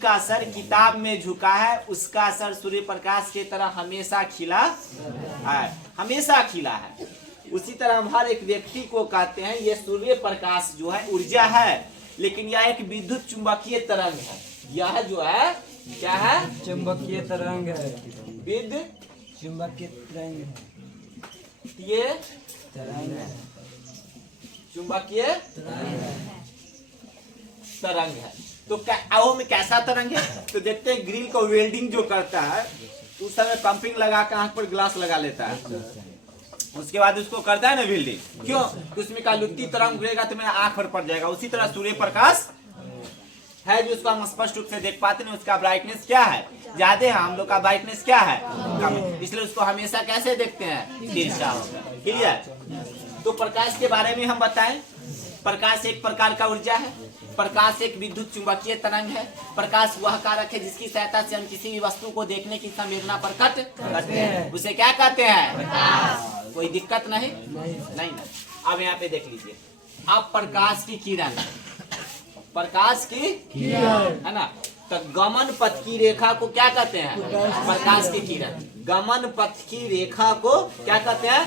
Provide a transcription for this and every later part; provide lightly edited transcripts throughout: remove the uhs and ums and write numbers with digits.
का असर किताब में झुका है, उसका असर सूर्य प्रकाश की तरह हमेशा खिला है, हमेशा खिला है। उसी तरह हम हर एक व्यक्ति को कहते हैं ये सूर्य प्रकाश जो है ऊर्जा है, लेकिन यह एक विद्युत चुंबकीय तरंग है। यह जो है क्या है? चुंबकीय तरंग है। विद्युत चुंबकीय तरंग है। ये तरंग है। चुंबकीय तरंग है। तो वो में कैसा तरंग है? तो देखते हैं ग्रिल को वेल्डिंग जो करता है उस समय पंपिंग लगा कर आंख पर ग्लास लगा लेता है, उसके बाद उसको करता है ना वेल्डिंग। क्यों? तो उसमें का लुत्ती तरंग उड़ेगा तो मेरा आंख पर पड़ जाएगा। उसी तरह सूर्य प्रकाश है जो उसको हम स्पष्ट रूप से देख पाते हैं, उसका ब्राइटनेस क्या है? ज्यादा है, हम लोग का ब्राइटनेस क्या है? कम है। इसलिए उसको हमेशा कैसे देखते हैं? तिरछा होगा। क्लियर? तो प्रकाश के बारे में हम बताएं। प्रकाश एक प्रकार का ऊर्जा है। प्रकाश एक विद्युत चुंबकीय तरंग है। प्रकाश वह कारक है जिसकी सहायता से हम किसी भी वस्तु को देखने की संवेदना प्रकट करते हैं। उसे क्या कहते हैं? कोई दिक्कत नहीं ना। अब यहाँ पे देख लीजिए, अब प्रकाश की किरण, प्रकाश की किरण है ना, तो गमन पथ की रेखा को क्या कहते हैं? प्रकाश की किरण। गमन पथ की रेखा को क्या कहते हैं?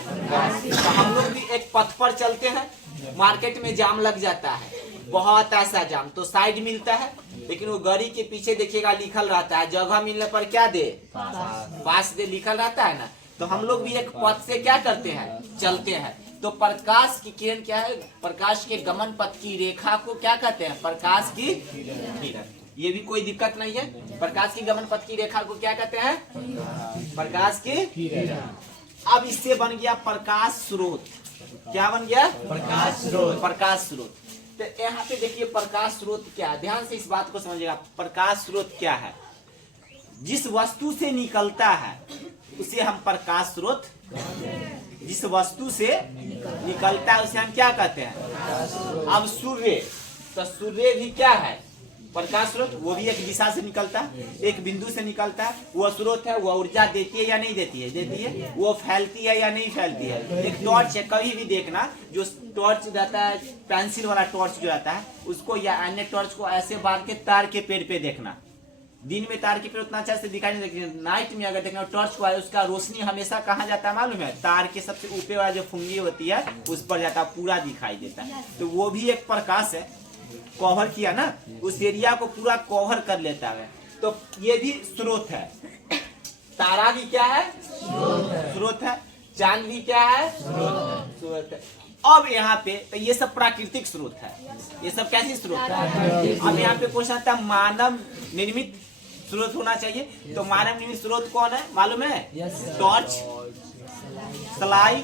तो हम लोग भी एक पथ पर चलते हैं, मार्केट में जाम लग जाता है, बहुत ऐसा जाम, तो साइड मिलता है, लेकिन वो गाड़ी के पीछे देखिएगा लिखल रहता है, जगह मिलने पर क्या दे? पास दे लिखल रहता है ना। तो हम लोग भी एक पथ से क्या करते हैं? चलते हैं। तो प्रकाश की किरण क्या है? प्रकाश के गमन पथ की रेखा को क्या कहते हैं? प्रकाश की किरण। ये भी कोई दिक्कत नहीं है। प्रकाश की गमन पथ की रेखा को क्या कहते हैं? प्रकाश की किरण। अब इससे बन गया प्रकाश स्रोत। क्या बन गया? प्रकाश स्रोत। प्रकाश स्रोत। तो यहाँ पे देखिए प्रकाश स्रोत क्या है, ध्यान से इस बात को समझिएगा। प्रकाश स्रोत क्या है? जिस वस्तु से निकलता है उसे हम प्रकाश स्रोत, जिस वस्तु से निकलता है उसे हम क्या कहते हैं? अब सूर्य, तो सूर्य भी क्या है? प्रकाश स्रोत। वो भी एक दिशा से निकलता है, एक बिंदु से निकलता है। वो स्रोत है, वो ऊर्जा देती है या नहीं देती है? देती है। वो फैलती है या नहीं फैलती है? एक टॉर्च है, कभी भी देखना जो टॉर्च रहता है, पेंसिल वाला टॉर्च जो रहता है, उसको या अन्य टॉर्च को ऐसे बांध के तार के पेड़ पे देखना। दिन में तार के पेड़ उतना अच्छा से दिखाई नहीं देती, नाइट में अगर देखना टॉर्च को, उसका रोशनी हमेशा कहाँ जाता है मालूम है? तार के सबसे ऊपर वाला जो फुंगी होती है उस पर जाता है, पूरा दिखाई देता है। तो वो भी एक प्रकाश है, कवर किया ना, उस एरिया को पूरा कवर कर लेता है। तो ये भी स्रोत है। तारा भी क्या है? स्रोत है। चांद भी क्या है? स्रोत है। अब यहाँ पे तो ये सब प्राकृतिक स्रोत है, ये सब कैसी स्रोत है? अब यहाँ पे क्वेश्चन आता है मानव निर्मित स्रोत होना चाहिए। तो मानव निर्मित स्रोत कौन है मालूम है? टॉर्च, सलाई,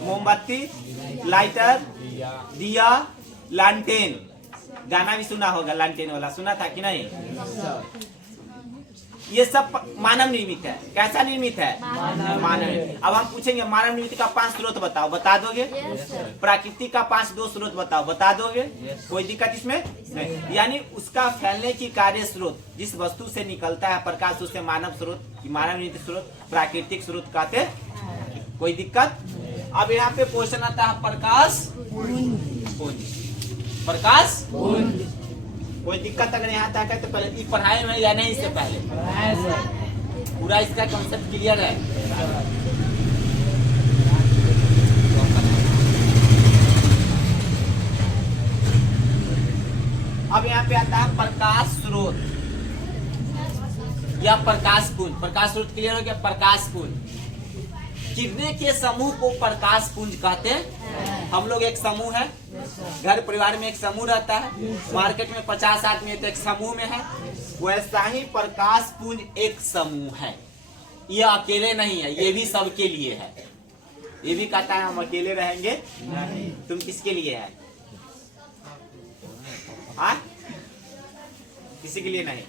मोमबत्ती, लाइटर, दिया, लालटेन। गाना भी सुना होगा लालटेन वाला, सुना था कि नहीं? ये सब मानव निर्मित है। कैसा निर्मित है? मानव निर्मित। अब हम पूछेंगे मानव निर्मित का 5 स्रोत बताओ, बता दोगे? प्राकृतिक का 2 स्रोत बताओ, बता दोगे? कोई दिक्कत इसमें नहीं। यानी उसका फैलने की कार्य स्रोत, जिस वस्तु से निकलता है प्रकाश, उसे मानव स्रोत, मानव निर्मित स्रोत, प्राकृतिक स्रोत कहते। कोई दिक्कत? अब यहाँ पे क्वेश्चन आता है प्रकाश पुंज। प्रकाश पुंज। कोई दिक्कत अगर यहाँ तक है तो पहले पढ़ाए में या नहीं? इससे पहले पूरा इसका कॉन्सेप्ट क्लियर है? अब यहाँ पे आता है प्रकाश स्रोत या प्रकाश पुंज। प्रकाश स्रोत क्लियर हो गया। प्रकाश पुंज, किरणें के समूह को प्रकाश पुंज कहते हैं। हम लोग एक समूह है, घर परिवार में एक समूह रहता है, मार्केट में 50 आदमी है तो एक समूह में है। वैसा ही प्रकाश पुंज एक समूह है, ये अकेले नहीं है, ये भी सबके लिए है। ये भी कहता है हम अकेले रहेंगे नहीं। तुम किसके लिए है? हाँ, किसी के लिए नहीं।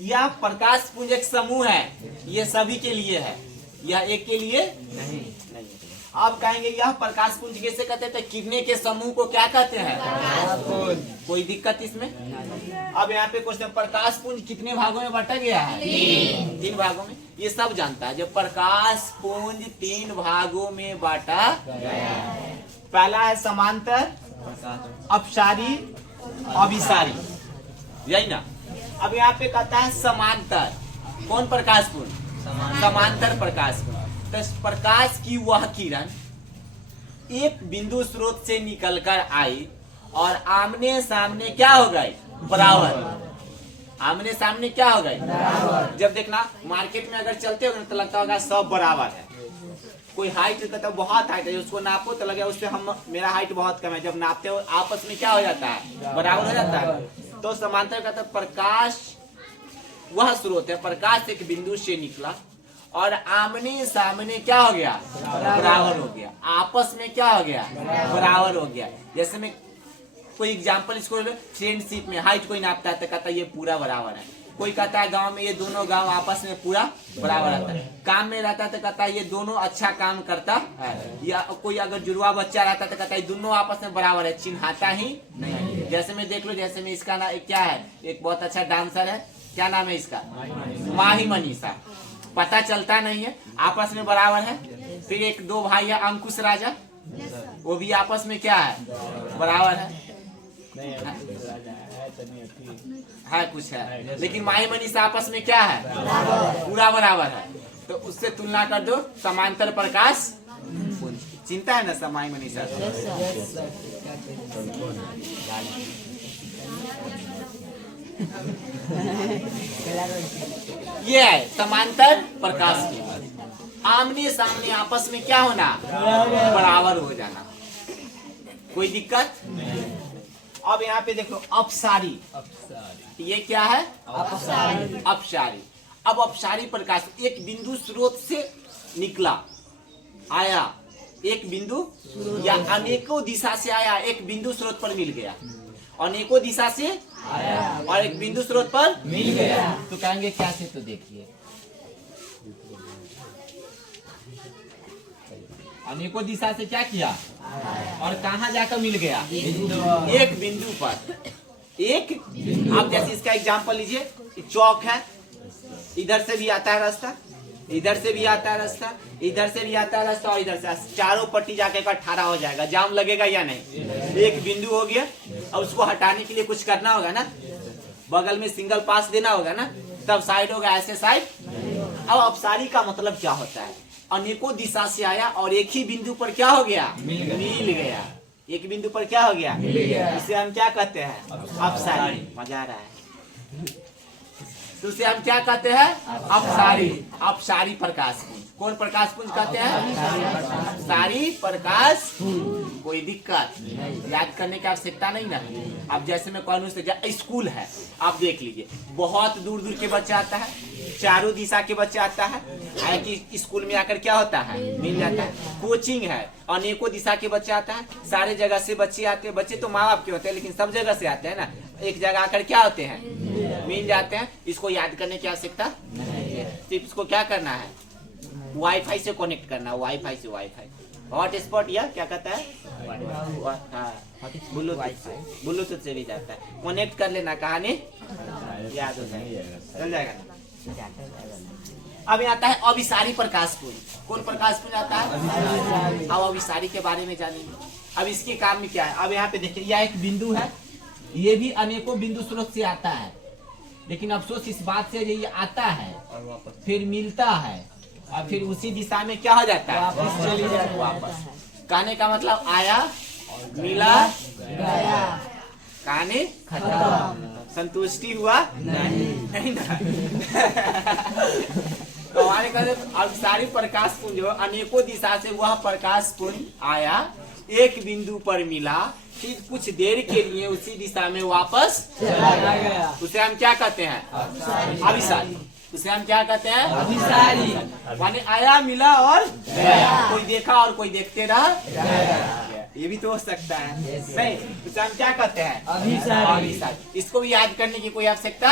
यह प्रकाश पुंज एक समूह है, ये सभी के लिए है, यह एक के लिए नहीं। आप कहेंगे यह प्रकाश पुंज कैसे कहते थे? किरणें के समूह को क्या कहते हैं? कोई दिक्कत इसमें? अब यहाँ पे क्वेश्चन, प्रकाश पुंज कितने भागों में बांटा गया है? 3 भागों में। ये सब जानता है जब प्रकाश पुंज 3 भागों में बांटा गया है। पहला है समांतर, अपसारी, अभिसारी। यही ना। अब यहाँ पे कहता है समांतर, कौन प्रकाश पुंज? समांतर प्रकाश पुंज। तो प्रकाश की वह किरण एक बिंदु स्रोत से निकलकर आई और आमने सामने क्या हो गई? बराबर। आमने सामने क्या हो गई? जब देखना मार्केट में अगर चलते हो तो लगता होगा सब बराबर है। कोई हाइट कहता है बहुत हाइट है, उसको नापो तो लगे उससे हम मेरा हाइट बहुत कम है, जब नापते हो आपस में क्या हो जाता है? बराबर हो जाता है। तो समांतर कहता है प्रकाश वह स्रोत है, प्रकाश एक बिंदु से निकला और आमने सामने क्या हो गया? बराबर हो गया। आपस में क्या हो गया? बराबर हो गया। जैसे में कोई एग्जांपल इसको फ्रेंडशिप में हाइट कोई नापता है तो कहता है ये पूरा बराबर है। कोई कहता है गांव में ये दोनों गांव आपस में पूरा बराबर रहता है। काम में रहता है तो कहता है ये दोनों अच्छा काम करता है। या कोई अगर जुड़वा बच्चा रहता है तो कहता है दोनों आपस में बराबर है, चिन्हाता ही नहीं। जैसे में देख लो, जैसे में इसका नाम क्या है, एक बहुत अच्छा डांसर है, क्या नाम है इसका? माही मनीषा। पता चलता नहीं है, आपस में बराबर है। फिर एक दो भाई है अंकुश राजा, वो भी आपस में क्या है? बराबर है। है कुछ है, लेकिन माही मनीषा आपस में क्या है? पूरा बराबर है। तो उससे तुलना कर दो समांतर प्रकाश पुंज। चिंता है ना समाई मनीषा? ये है समांतर प्रकाश पुंज। आमने सामने आपस में क्या होना? बराबर हो जाना। कोई दिक्कत? अब यहाँ पे देखो अपसारी। ये क्या है? अपसारी। अब अपसारी प्रकाश एक बिंदु स्रोत से निकला, आया, एक बिंदु या अनेकों दिशा से आया, एक बिंदु स्रोत पर मिल गया। अनेकों दिशा से आया और एक बिंदु स्रोत पर मिल गया। तो कहेंगे क्या से? तो देखिए अनेकों दिशा से क्या किया और कहाँ जाकर मिल गया? एक बिंदु पर। एक आप जैसे इसका एग्जांपल लीजिए, चौक है, इधर से भी आता है रास्ता, इधर से भी आता है रास्ता, इधर से भी आता है रास्ता और इधर से, चारों पट्टी जाके 18 हो जाएगा। जाम लगेगा या नहीं? एक बिंदु हो गया। अब उसको हटाने के लिए कुछ करना होगा ना, बगल में सिंगल पास देना होगा ना, तब साइड होगा, ऐसे साइड। अब अपसारी का मतलब क्या होता है? अनेकों दिशा से आया और एक ही बिंदु पर क्या हो गया? मिल गया। एक बिंदु पर क्या हो गया? मिल गया। इसे हम क्या कहते हैं? अपसारी। मजा आ रहा है? तो उसे हम क्या कहते हैं? अपसारी। अपसारी प्रकाश पुंज। कौन प्रकाश पुंज कहते हैं? अपसारी प्रकाश पुंज। कोई दिक्कत? याद करने की आवश्यकता नहीं ना। अब जैसे मैं कहूँ स्कूल है, आप देख लीजिए, बहुत दूर दूर के बच्चे आता है, चारों दिशा के बच्चे आता है, कि स्कूल में आकर क्या होता है? मिल जाता है। कोचिंग है, अनेकों दिशा के बच्चे आता है, सारे जगह से बच्चे आते हैं। बच्चे तो माँ बाप के होते हैं, लेकिन सब जगह से आते हैं ना, एक जगह आकर क्या होते हैं? मिल जाते हैं। इसको याद करने की आवश्यकता नहीं है। सिर्फ इसको क्या करना है? वाईफाई से कनेक्ट करना। वाईफाई से, वाईफाई हॉटस्पॉट या क्या कहता है? ब्लूटूथ से भी जाता है। कनेक्ट कर लेना, कहानी याद हो जाएगा, चल जाएगा ना। अब आता है अभिसारी प्रकाश पुंज। कौन प्रकाश पुंज आता है? अब अभिसारी के बारे में जानेंगे। अब इसके काम में क्या है? अब यहाँ पे देखिए, यह एक बिंदु है, ये भी अनेकों बिंदु स्रोत से आता है, लेकिन अफसोस इस बात से ये आता है फिर मिलता है और फिर उसी दिशा में क्या हो जाता है? वापस चली जाती है। वापस कहने का मतलब आया, मिला, गया, कहानी खत्म। संतुष्टि हुआ नहीं ना। तो हमारे कहते अभिसारी प्रकाश पुंज अनेकों दिशा से वह प्रकाश पुंज आया, एक बिंदु पर मिला, फिर कुछ देर के लिए उसी दिशा में वापस चला गया। उसे हम क्या कहते हैं? अभिसारी। उसे हम क्या कहते हैं? अभिसारी। माने आया, मिला और गया। कोई देखा और कोई देखते रहा। ये भी तो हो सकता है। नहीं, उसे हम क्या कहते हैं? अभिसारी। इसको भी याद करने की कोई आवश्यकता